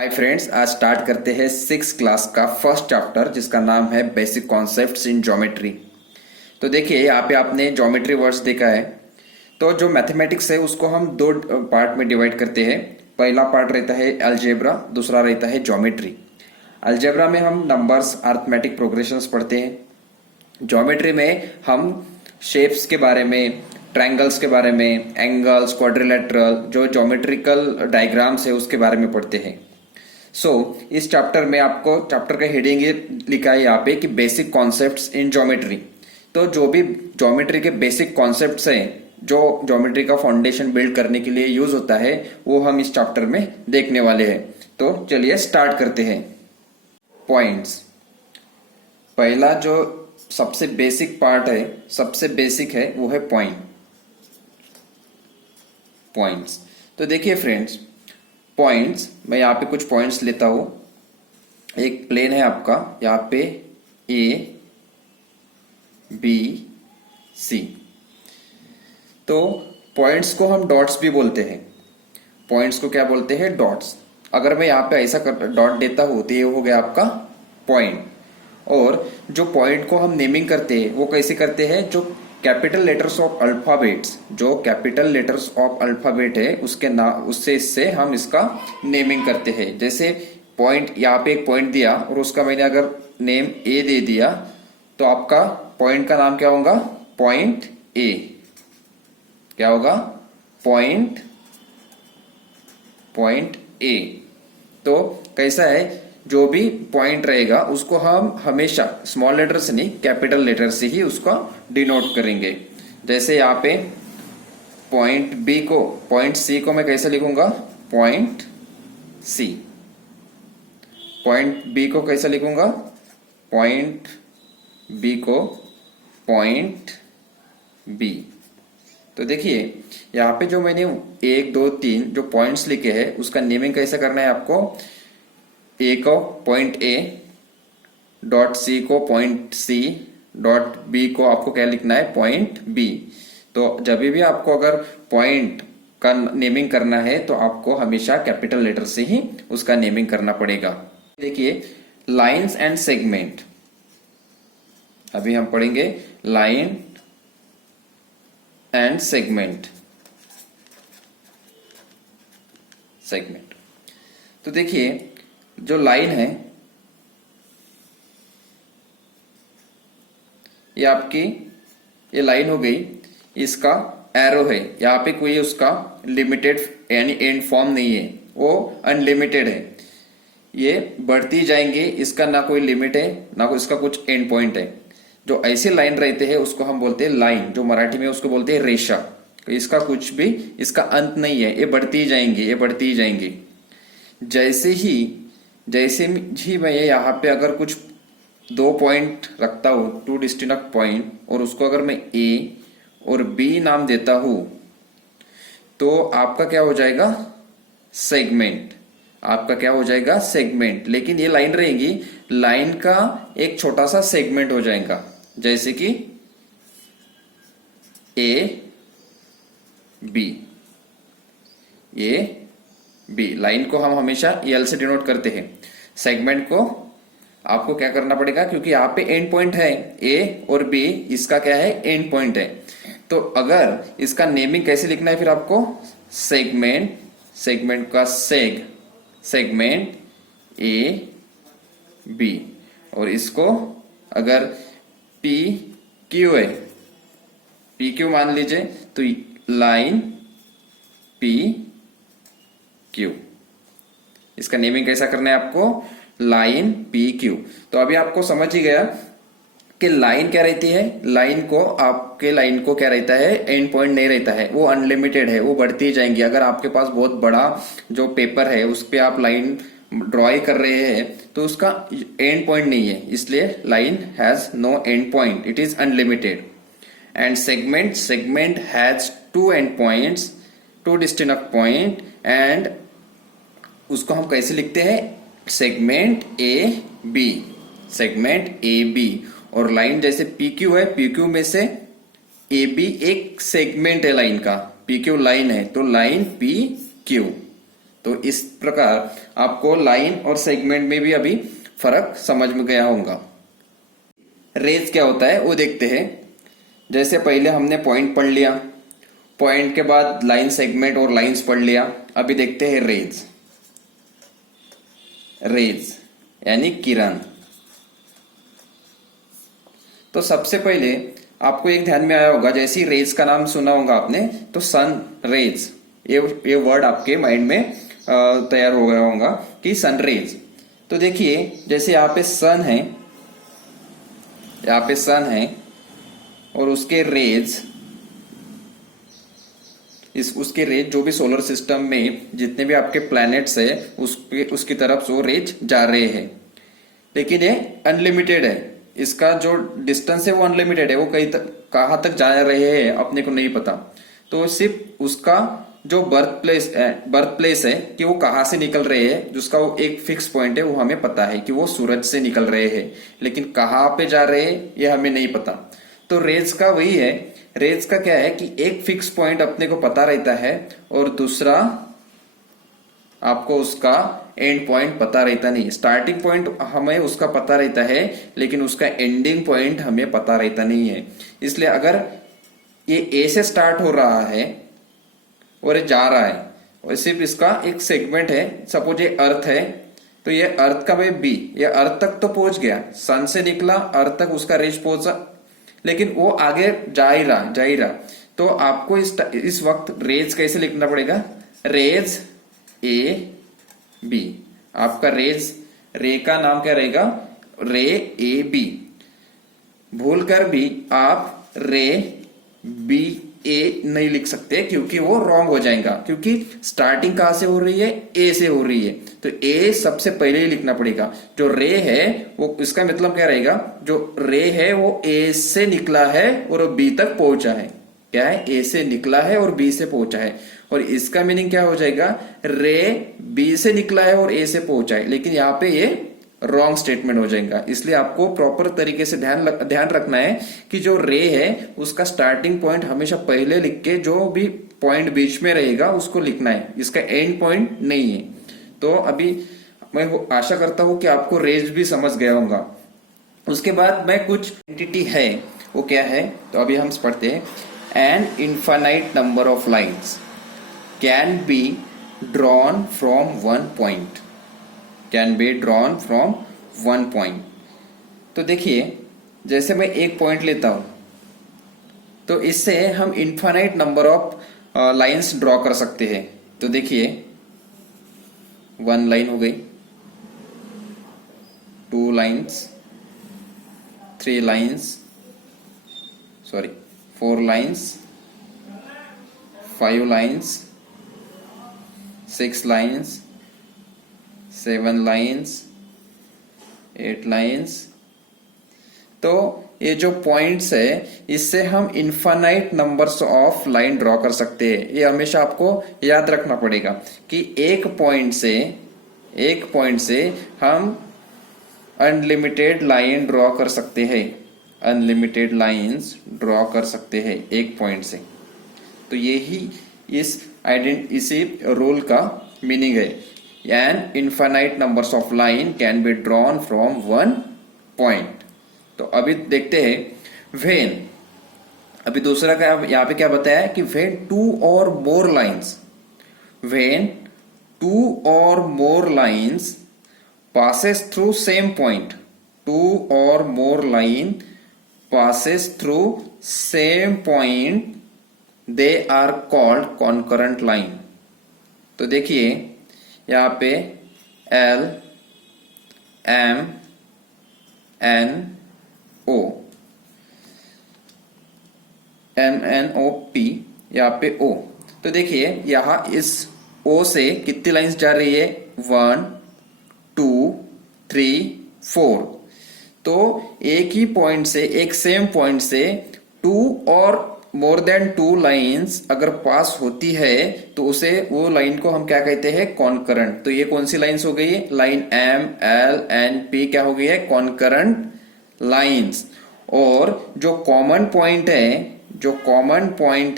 Hi friends, आज start करते हैं 6 क्लास का फर्स्ट चैप्टर जिसका नाम है बेसिक कॉन्सेप्ट्स इन ज्योमेट्री। तो देखिए यहाँ पे आपने ज्योमेट्री वर्ड्स देखा है। तो जो मैथमेटिक्स है उसको हम दो पार्ट में डिवाइड करते हैं। पहला पार्ट रहता है अलजेब्रा, दूसरा रहता है ज्योमेट्री। अलजेब्रा में हम नंबर्स, अरिथमेटिक प्रोग्रेशंस पढ़ते हैं। ज्योमेट्री में हम शेप्स के बारे में, ट्रायंगल्स के बारे में, एंगल्स, क्वाड्रिलेटरल, जो ज्योमेट्रिकल डायग्राम्स है उसके बारे में पढ़ते हैं। इस चैप्टर में आपको चैप्टर का हेडिंग ये लिखा है यहाँ पे कि बेसिक कॉन्सेप्ट्स इन ज्योमेट्री। तो जो भी ज्योमेट्री के बेसिक कॉन्सेप्ट्स हैं, जो ज्योमेट्री का फाउंडेशन बिल्ड करने के लिए यूज होता है, वो हम इस चैप्टर में देखने वाले हैं। तो चलिए स्टार्ट करते हैं। पॉइंट्स, पहला जो सबसे बेसिक पार्ट है, सबसे बेसिक है, वो है पॉइंट्स। तो देखिए फ्रेंड्स, पॉइंट्स, मैं यहाँ पे कुछ पॉइंट्स लेता हूं। एक प्लेन है आपका, यहाँ पे ए बी सी। तो पॉइंट्स को हम डॉट्स भी बोलते हैं। पॉइंट्स को क्या बोलते हैं? डॉट्स। अगर मैं यहाँ पे ऐसा डॉट देता हूं तो ये हो गया आपका पॉइंट। और जो पॉइंट को हम नेमिंग करते हैं वो कैसे करते हैं? जो कैपिटल लेटर्स ऑफ अल्फाबेट्स, जो कैपिटल लेटर्स ऑफ अल्फाबेट है उसके नाम, उससे इससे हम इसका नेमिंग करते हैं। जैसे पॉइंट, यहाँ पे एक पॉइंट दिया और उसका मैंने अगर नेम ए दे दिया तो आपका पॉइंट का नाम क्या होगा? Point A. क्या होगा? Point A. तो कैसा है, जो भी पॉइंट रहेगा उसको हम हमेशा स्मॉल लेटर से नहीं, कैपिटल लेटर से ही उसका डिनोट करेंगे। जैसे यहाँ पे पॉइंट बी को, पॉइंट सी को मैं कैसे लिखूंगा? पॉइंट सी। पॉइंट बी को कैसे लिखूंगा? पॉइंट बी को पॉइंट बी। तो देखिए यहाँ पे जो मैंने 1 2 3 जो पॉइंट्स लिखे हैं उसका नेमिंग कैसे करना है आपको? ए को पॉइंट ए, डॉट सी को पॉइंट सी, डॉट बी को आपको क्या लिखना है? Point B. तो जब भी आपको अगर पॉइंट का नेमिंग करना है तो आपको हमेशा कैपिटल लेटर से ही उसका नेमिंग करना पड़ेगा। देखिए लाइंस एंड सेगमेंट, अभी हम पढ़ेंगे लाइन एंड सेगमेंट। तो देखिए जो लाइन है ये आपकी, ये लाइन हो गई, इसका एरो है, यहाँ पे कोई उसका लिमिटेड यानी एंड फॉर्म नहीं है, वो अनलिमिटेड है। ये बढ़ती जाएंगे, इसका ना कोई लिमिट है ना कोई इसका कुछ एंड पॉइंट है। जो ऐसे लाइन रहते हैं उसको हम बोलते हैं लाइन, जो मराठी में उसको बोलते हैं रेशा। तो इसका कुछ भी, इसका अंत नहीं है, ये बढ़ती जाएंगी, ये बढ़ती जाएंगी। जैसे ही मैं यहाँ पे अगर कुछ 2 पॉइंट रखता हूं, 2 डिस्टिंक्ट पॉइंट, और उसको अगर मैं ए और बी नाम देता हूं तो आपका क्या हो जाएगा? सेगमेंट। आपका क्या हो जाएगा? सेगमेंट। लेकिन ये लाइन रहेगी, लाइन का एक छोटा सा सेगमेंट हो जाएगा, जैसे कि A B, A B. Line को हम हमेशा एल से डिनोट करते हैं। सेगमेंट को आपको क्या करना पड़ेगा, क्योंकि यहाँ पे एंड पॉइंट है ए और बी, इसका क्या है? एंड पॉइंट है। तो अगर इसका नेमिंग कैसे लिखना है फिर आपको? सेगमेंट, सेगमेंट का सेगमेंट ए बी। और इसको अगर पी क्यू है, पी क्यू मान लीजिए, तो लाइन पी क्यू। इसका नेमिंग कैसा करना है आपको? Line P Q. तो अभी आपको समझ ही गया कि लाइन क्या रहती है। लाइन को, आपके लाइन को क्या रहता है? एंड पॉइंट नहीं रहता है, वो अनलिमिटेड है, वो बढ़ती जाएंगी। अगर आपके पास बहुत बड़ा जो पेपर है उस पर आप लाइन ड्रॉ कर रहे हैं तो उसका एंड पॉइंट नहीं है, इसलिए line has no end point, it is unlimited. And segment has 2 end points, 2 distinct point, and उसको हम कैसे लिखते हैं? Segment A B, segment A B. और लाइन जैसे पी क्यू है, पी क्यू में से ए बी एक सेगमेंट है लाइन का, पी क्यू लाइन है, तो लाइन पी क्यू। तो इस प्रकार आपको लाइन और सेगमेंट में भी अभी फर्क समझ में गया होगा। रेज क्या होता है वो देखते हैं। जैसे पहले हमने पॉइंट पढ़ लिया, पॉइंट के बाद लाइन, सेगमेंट और लाइंस पढ़ लिया। अभी देखते हैं रेज। रेज यानी किरण। तो सबसे पहले आपको एक ध्यान में आया होगा, जैसे ही रेज का नाम सुना होगा आपने तो सन रेज, ये वर्ड आपके माइंड में तैयार हो गया होगा कि सन रेज। तो देखिए जैसे यहाँ पे सन है, यहाँ पे सन है और उसके रेज, उसके रेज जो भी सोलर सिस्टम में जितने भी आपके प्लैनेट्स है उसकी तरफ से वो रेज जा रहे हैं। लेकिन ये अनलिमिटेड है, इसका जो डिस्टेंस है वो अनलिमिटेड है, वो कहाँ तक जा रहे हैं अपने को नहीं पता। तो सिर्फ उसका जो बर्थ प्लेस है कि वो कहाँ से निकल रहे हैं, जिसका वो एक फिक्स पॉइंट है, वो हमें पता है कि वो सूरज से निकल रहे हैं, लेकिन कहाँ पे जा रहे हैं ये हमें नहीं पता। तो रेज का वही है, रेज का क्या है कि एक फिक्स पॉइंट अपने को पता रहता है और दूसरा आपको उसका एंड पॉइंट पता रहता नहीं। स्टार्टिंग पॉइंट हमें उसका पता रहता है लेकिन उसका एंडिंग पॉइंट हमें पता रहता नहीं है। इसलिए अगर ये ए से स्टार्ट हो रहा है और ये जा रहा है और सिर्फ इसका एक सेगमेंट है, सपोज ये अर्थ है, तो ये अर्थ का भाई बी, ये अर्थ तक तो पहुंच गया, सन से निकला अर्थ तक उसका रेज पहुंचा, लेकिन वो आगे जा ही रहा। तो आपको इस वक्त रेज कैसे लिखना पड़ेगा? Rays A B. आपका रे का नाम क्या रहेगा? रे ए बी। भूल कर भी आप रे बी ए नहीं लिख सकते क्योंकि वो रॉन्ग हो जाएगा, क्योंकि स्टार्टिंग कहां से हो रही है? ए से हो रही है। तो ए सबसे पहले ही लिखना पड़ेगा। जो रे है वो, इसका मतलब क्या रहेगा? जो रे है वो ए से निकला है और बी तक पहुंचा है। क्या है? ए से निकला है और बी से पहुंचा है। और इसका मीनिंग क्या हो जाएगा? रे बी से निकला है और ए से पहुंचा है, लेकिन यहाँ पे ये रॉन्ग स्टेटमेंट हो जाएगा। इसलिए आपको प्रॉपर तरीके से ध्यान रखना है कि जो रे है उसका स्टार्टिंग पॉइंट हमेशा पहले लिख के जो भी पॉइंट बीच में रहेगा उसको लिखना है, इसका एंड पॉइंट नहीं है। तो अभी मैं आशा करता हूं कि आपको रेज भी समझ गया होगा। उसके बाद में कुछ एंटिटी है, वो क्या है? तो अभी हम पढ़ते हैं। An infinite number of lines can be drawn from one point. Can be drawn from one point. तो देखिए जैसे मैं एक पॉइंट लेता हूं तो इससे हम infinite number of lines draw कर सकते हैं। तो देखिए वन लाइन हो गई, two lines, three lines, sorry four lines, five lines, six lines, seven lines, eight lines. तो ये जो पॉइंट्स है इससे हम infinite numbers of line draw कर सकते हैं। ये हमेशा आपको याद रखना पड़ेगा कि एक पॉइंट से हम अनलिमिटेड लाइन ड्रॉ कर सकते हैं, अनलिमिटेड लाइंस ड्रॉ कर सकते हैं एक पॉइंट से। तो यही इसी रूल का मीनिंग है। An infinite numbers of line can be drawn from one point। तो अभी देखते हैं when। अभी दूसरा क्या यहाँ पे क्या बताया कि when two or more lines, when two or more lines passes through same point, two or more line passes through same point, they are called concurrent line। तो देखिए यहाँ पे L M N O P, यहाँ पे O। तो देखिए यहाँ इस O से कितनी लाइंस जा रही है? 1 2 3 4। तो एक ही पॉइंट से, एक सेम पॉइंट से टू और मोर देन टू लाइंस अगर पास होती है तो उसे, वो लाइन को हम क्या कहते हैं? कॉन्करेंट। तो ये कौन सी लाइंस हो गई? Line M L N P क्या हो गई है? Concurrent lines. और जो कॉमन पॉइंट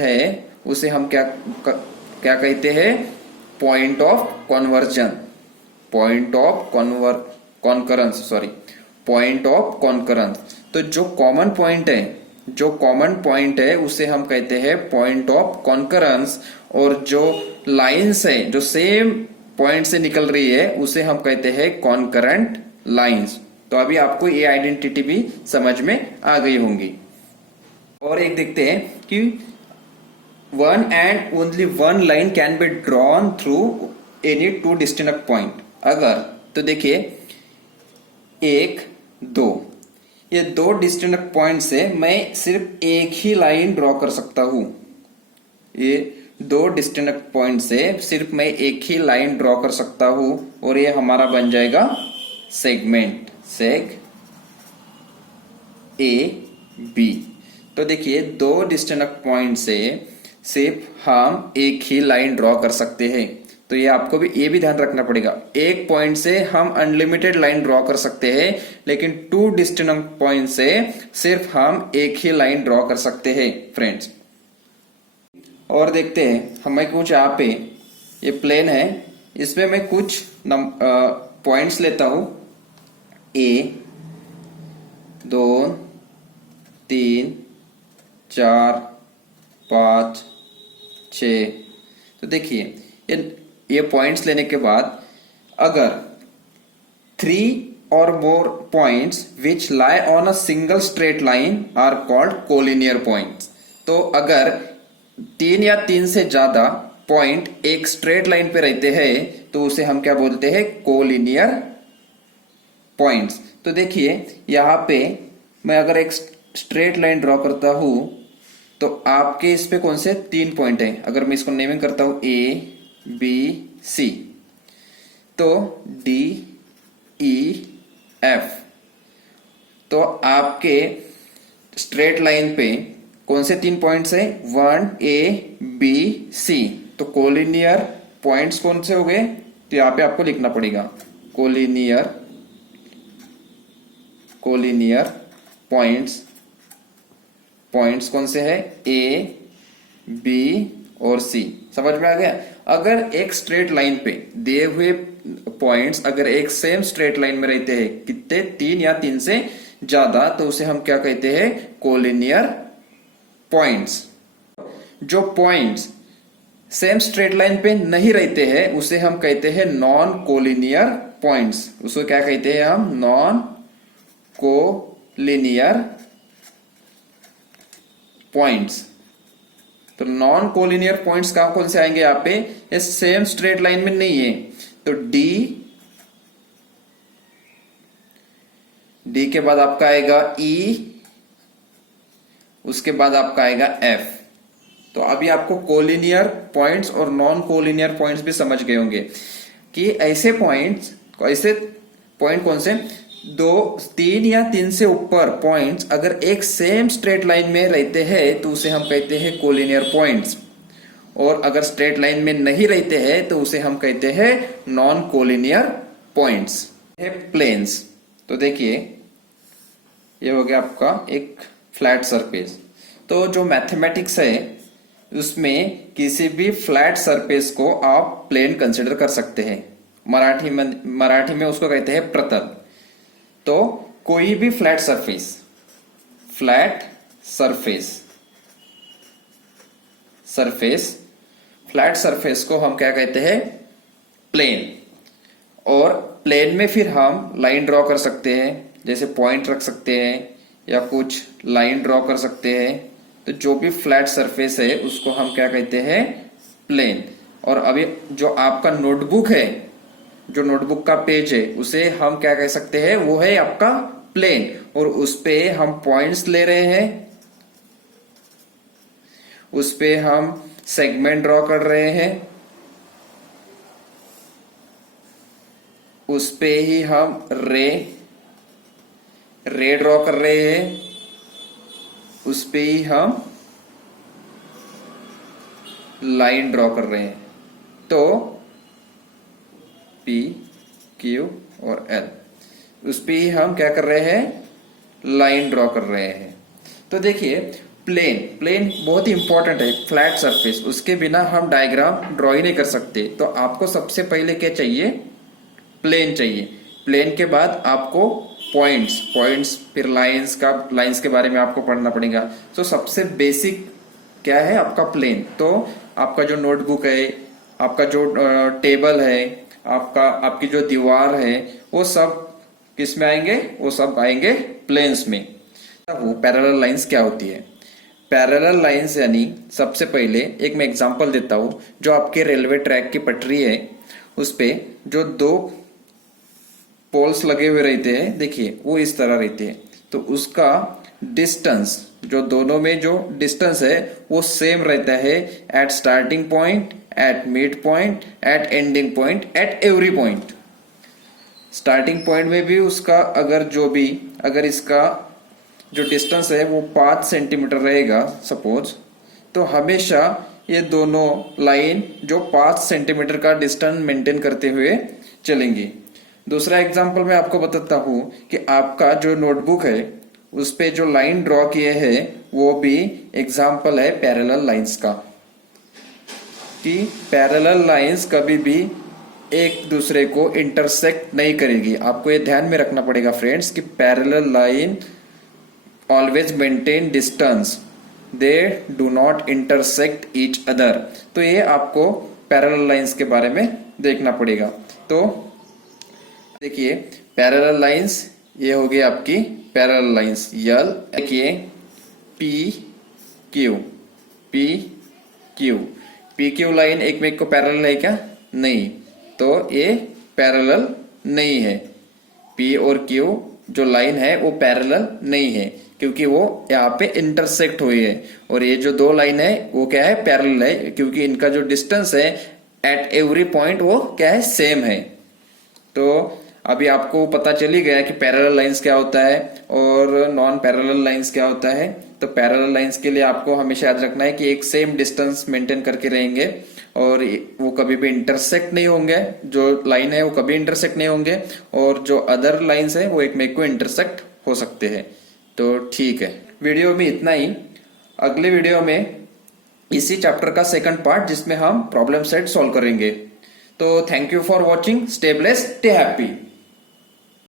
है उसे हम क्या कहते हैं? Point of convergence, point of concurrence, sorry, point of concurrence. तो जो कॉमन पॉइंट है उसे हम कहते हैं पॉइंट ऑफ कॉन्करेंस, और जो लाइंस है जो सेम पॉइंट से निकल रही है उसे हम कहते हैं कॉन्करेंट लाइंस। तो अभी आपको ये आइडेंटिटी भी समझ में आ गई होंगी। और एक देखते हैं कि one and only one line can be drawn through any two distinct point. अगर, तो देखिए 1, 2, ये 2 डिस्टिंक्ट पॉइंट से मैं सिर्फ एक ही लाइन ड्रॉ कर सकता हूं। ये 2 डिस्टिंक्ट पॉइंट से सिर्फ मैं एक ही लाइन ड्रॉ कर सकता हूं, और ये हमारा बन जाएगा सेगमेंट, सेग ए बी। तो देखिए 2 डिस्टिंक्ट पॉइंट से सिर्फ हम एक ही लाइन ड्रॉ कर सकते हैं। तो ये आपको भी ये भी ध्यान रखना पड़ेगा, एक पॉइंट से हम अनलिमिटेड लाइन ड्रॉ कर सकते हैं, लेकिन 2 डिस्टिंक्ट पॉइंट से सिर्फ हम एक ही लाइन ड्रॉ कर सकते हैं फ्रेंड्स। और देखते हैं, हमें कुछ यहाँ पे ये प्लेन है, इसमें मैं कुछ पॉइंट्स लेता हूं, 1, 2, 3, 4, 5, 6। तो देखिए ये पॉइंट्स लेने के बाद अगर 3 और more points which lie on a single straight line are called collinear points. तो अगर 3 या 3 से ज्यादा पॉइंट एक स्ट्रेट लाइन पे रहते हैं तो उसे हम क्या बोलते हैं, कोलिनियर पॉइंट्स। तो देखिए यहां पे मैं अगर एक स्ट्रेट लाइन ड्रॉ करता हूं तो आपके इस पे कौन से 3 पॉइंट हैं। अगर मैं इसको नेमिंग करता हूं A, B, C, तो D, E, F। तो आपके स्ट्रेट लाइन पे कौन से 3 पॉइंट्स हैं, 1, A, B, C। तो कोलिनियर पॉइंट्स कौन से हो गए, तो यहां पे आपको लिखना पड़ेगा कोलिनियर पॉइंट्स कौन से है, A, B और C। समझ में आ गया। अगर एक स्ट्रेट लाइन पे दिए हुए पॉइंट्स अगर एक सेम स्ट्रेट लाइन में रहते हैं, कितने, 3 या 3 से ज्यादा, तो उसे हम क्या कहते हैं, कोलिनियर पॉइंट्स। जो पॉइंट्स सेम स्ट्रेट लाइन पे नहीं रहते हैं उसे हम कहते हैं नॉन कोलिनियर पॉइंट्स। उसको क्या कहते हैं हम, नॉन कोलिनियर पॉइंट्स। तो नॉन कोलिनियर पॉइंट्स कौन से आएंगे यहाँ पे, ये सेम स्ट्रेट लाइन में नहीं है। तो डी के बाद आपका आएगा E, उसके बाद आपका आएगा F। तो अभी आपको कोलिनियर पॉइंट्स और नॉन कोलिनियर पॉइंट्स भी समझ गए होंगे कि ऐसे पॉइंट कौन से, 2, 3 या 3 से ऊपर पॉइंट्स अगर एक सेम स्ट्रेट लाइन में रहते हैं तो उसे हम कहते हैं कोलिनियर पॉइंट्स, और अगर स्ट्रेट लाइन में नहीं रहते हैं तो उसे हम कहते हैं नॉन कोलिनियर पॉइंट्स। है प्लेन्स। तो देखिए ये हो गया आपका एक फ्लैट सरफेस। तो जो मैथमेटिक्स है उसमें किसी भी फ्लैट सरफेस को आप प्लेन कंसिडर कर सकते हैं। मराठी में उसको कहते हैं प्रतल। तो कोई भी फ्लैट सरफेस को हम क्या कहते हैं, प्लेन। और प्लेन में फिर हम लाइन ड्रॉ कर सकते हैं, जैसे पॉइंट रख सकते हैं या कुछ लाइन ड्रॉ कर सकते हैं। तो जो भी फ्लैट सरफेस है उसको हम क्या कहते हैं, प्लेन। और अभी जो आपका नोटबुक है, जो नोटबुक का पेज है, उसे हम क्या कह सकते हैं, वो है आपका प्लेन। और उस पे हम पॉइंट्स ले रहे हैं, उस पे हम सेगमेंट ड्रॉ कर रहे हैं, उस पे ही हम रे ड्रॉ कर रहे हैं, उस पे ही हम लाइन ड्रॉ कर रहे हैं। तो P, Q और L, उस पे ही हम क्या कर रहे हैं, लाइन ड्रॉ कर रहे हैं। तो देखिए प्लेन, प्लेन बहुत ही इंपॉर्टेंट है, फ्लैट सरफेस, उसके बिना हम डायग्राम ड्रॉ ही नहीं कर सकते। तो आपको सबसे पहले क्या चाहिए, प्लेन चाहिए। प्लेन के बाद आपको पॉइंट्स, पॉइंट्स फिर लाइंस का, लाइंस के बारे में आपको पढ़ना पड़ेगा। तो सबसे बेसिक क्या है आपका प्लेन। तो आपका जो नोटबुक है, आपका जो टेबल है, आपका आपकी जो दीवार है, वो सब किस में आएंगे, वो सब आएंगे प्लेन्स में। पैरेलल लाइंस क्या होती है? पैरेलल लाइंस यानी सबसे पहले एक मैं एग्जांपल देता हूं, जो आपके रेलवे ट्रैक की पटरी है उस पे जो दो पोल्स लगे हुए रहते हैं, देखिए वो इस तरह रहते हैं। तो उसका डिस्टेंस, जो दोनों में जो डिस्टेंस है वो सेम रहता है at starting point, at mid point, at ending point, at every point. Starting point में भी उसका अगर इसका जो डिस्टेंस है वो 5 सेंटीमीटर रहेगा सपोज, तो हमेशा ये दोनों लाइन जो 5 सेंटीमीटर का डिस्टेंस मेंटेन करते हुए चलेंगी। दूसरा एग्जांपल मैं आपको बताता हूं कि आपका जो नोटबुक है उस पे जो लाइन ड्रॉ किए हैं वो भी एग्जांपल है पैरेलल लाइंस का, कि पैरेलल लाइंस कभी भी एक दूसरे को इंटरसेक्ट नहीं करेगी। आपको ये ध्यान में रखना पड़ेगा फ्रेंड्स कि parallel line always maintain distance, they do not intersect each other. तो ये आपको पैरेलल लाइंस के बारे में देखना पड़ेगा। तो देखिए पैरेलल लाइंस ये हो गई आपकी पैरेलल लाइंस यल। देखिए P Q, P Q, P Q line एक में एक को पैरेलल है क्या? नहीं, तो ये पैरेलल नहीं है। पी और क्यू जो लाइन है वो पैरेलल नहीं है, क्योंकि वो यहाँ पे इंटरसेक्ट हुई है। और ये जो दो लाइन है वो क्या है, पैरेलल है, क्योंकि इनका जो डिस्टेंस है एट एवरी पॉइंट वो क्या है, सेम है। तो अभी आपको पता चल ही गया कि पैरेलल लाइंस क्या होता है और नॉन पैरेलल लाइंस क्या होता है। तो पैरेलल लाइंस के लिए आपको हमेशा याद रखना है कि एक सेम डिस्टेंस मेंटेन करके रहेंगे और वो कभी भी इंटरसेक्ट नहीं होंगे। जो लाइन है वो कभी इंटरसेक्ट नहीं होंगे, और जो अदर लाइंस है वो एक में एक को इंटरसेक्ट हो सकते हैं। तो ठीक है, वीडियो में इतना ही। अगले वीडियो में इसी चैप्टर का सेकंड पार्ट जिसमें हम प्रॉब्लम सेट सॉल्व करेंगे। तो thank you for watching, stay blessed, stay happy.